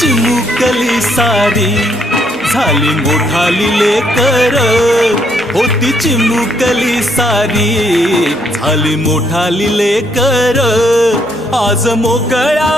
चिमुकली सारी झाली मोठाली लेकर, होती चिमुकली सारी झाली मोठाली लेकर, आज मोकळ्या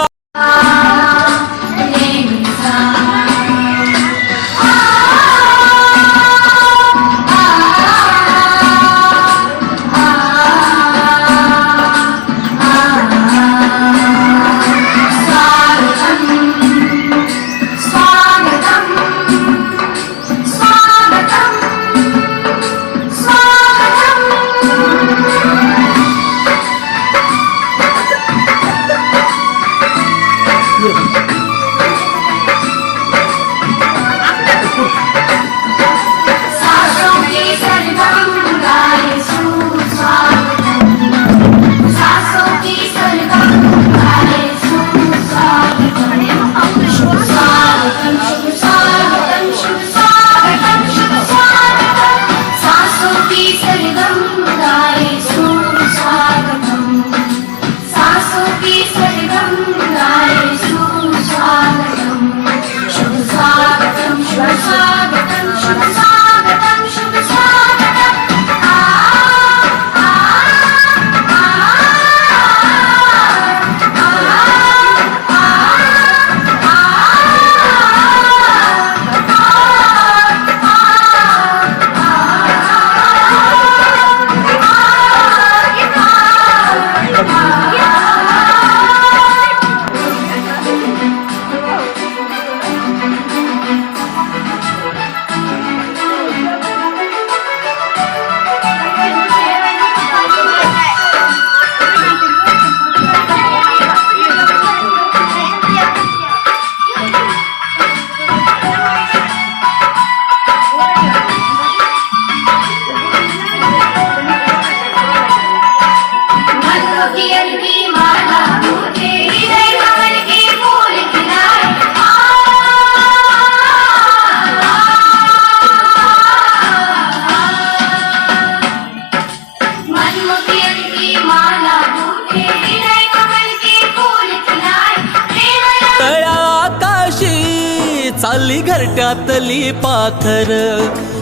चालली घरट्यातली पाखर,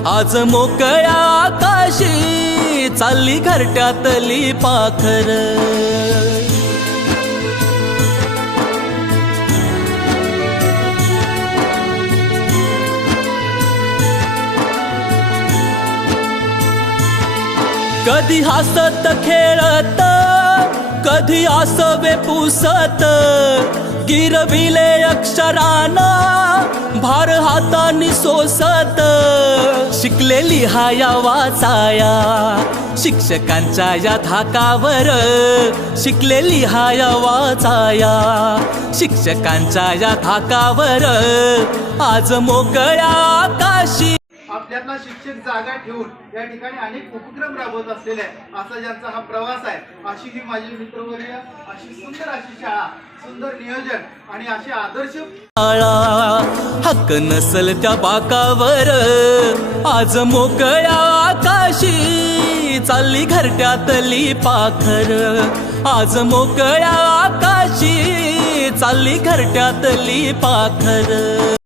आज मोकळ्या आकाशी चालली घरट्यातली पाखर. कधी हसत खेळत, कधी आसवे पुसत, गिरविले अक्षराना भार हातानी सोसत. शिकले लिहाया वाचाया शिक्षकांच्या या धाकावर, शिकले लिहाया वाचाया शिक्षकांच्या या धाकावर, आज मोकळ्या आकाशी. आपल्यातला शिक्षक जागा ठेवून या ठिकाणी अनेक उपक्रम राबवत असलेले आहे. असा ज्यांचा हा प्रवास आहे, अशी ही माझी मित्रवर्य, अशी सुंदर अशी शाळा, सुंदर नियोजन आणि असे आदर्श. हक्क नसल त्या बाकावर, आज मोकळ्या आकाशी चालली घरट्यातली पाखर, आज मोकळ्या आकाशी चालली घरट्यातली पाखर.